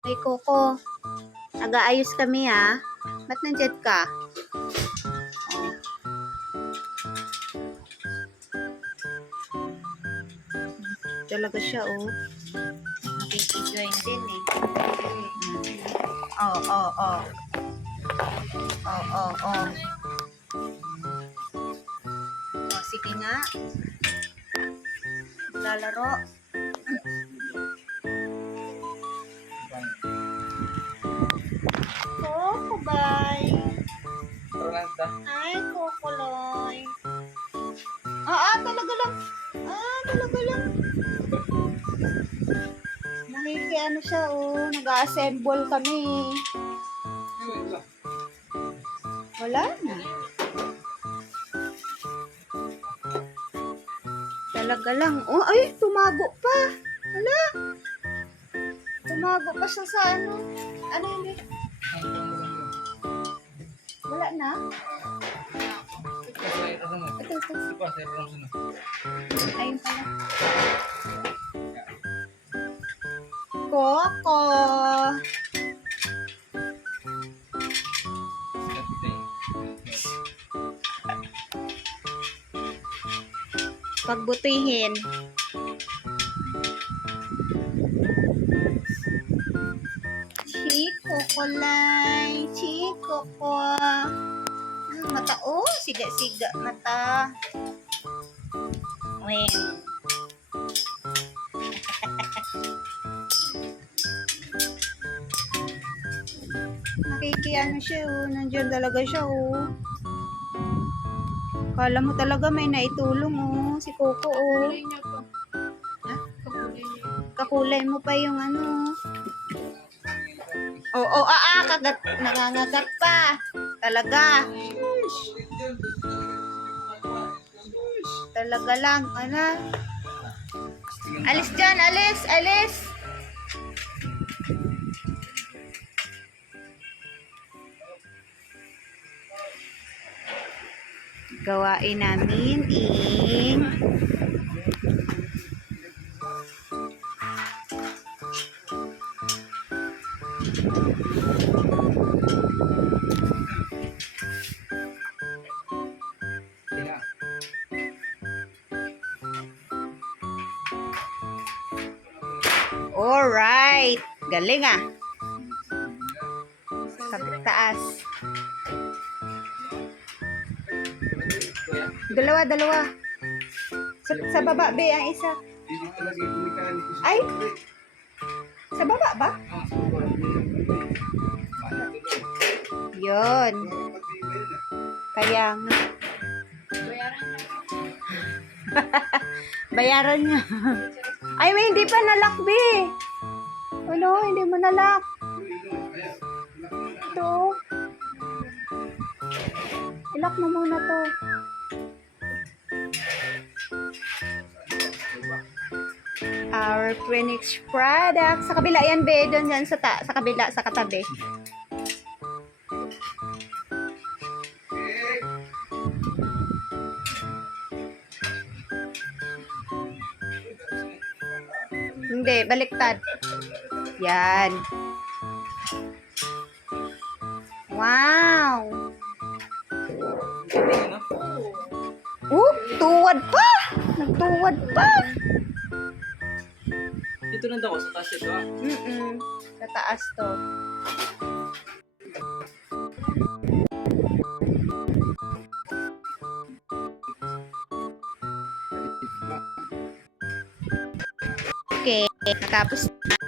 Hey, Coco. Nag-aayos kami, ha? Ba't nandiyan ka? Oh. Talaga siya, oh. Nakiki-join din, eh. Oh, oh, oh. Oh, oh, oh. Oh, sige nga. Lalaro. Coco, bye. Ay, Kokoloy. Talaga lang. Talaga lang. Ano siya, oh. Nag-assemble kami. Wala na. Talaga lang. Oh, ay, tumago pa. Wala. Tumago pa siya sa ano. Ano yun eh? Wala na. Ito. Ayun pala. Coco. Pagbutihin. Chico kulay. Chico ko. Mata. Oh, siga-siga mata. Weng. Nakikiano siya, oh. Nandiyan talaga siya, oh. Kala mo talaga may naitulong, oh. Si Coco, oh. Ha? Kakulay mo pa yung ano. Oo, kagat. Nangangagat pa. Talaga. Talaga lang. Ano? Alis dyan, alis. Gawain namin Alright. Galing, ah. Sa taas. Dalawa. Sa baba, be, ang isa. Ay! Sa baba ba? Yun. Kaya nga. Bayaran niya. Ay, may hindi pa nalak, be. Ano, hindi mo nalak. Ito. Ilak mo muna to. Our Phoenix product. Sa kabila yan, be. Doon yan sa kabila, sa katabi. Hindi, baliktad. Yan. Wow! Tuwad pa! Nagtuwad pa! Dito lang daw, sa taas ito ah. Sa taas to. Okay, natapos na.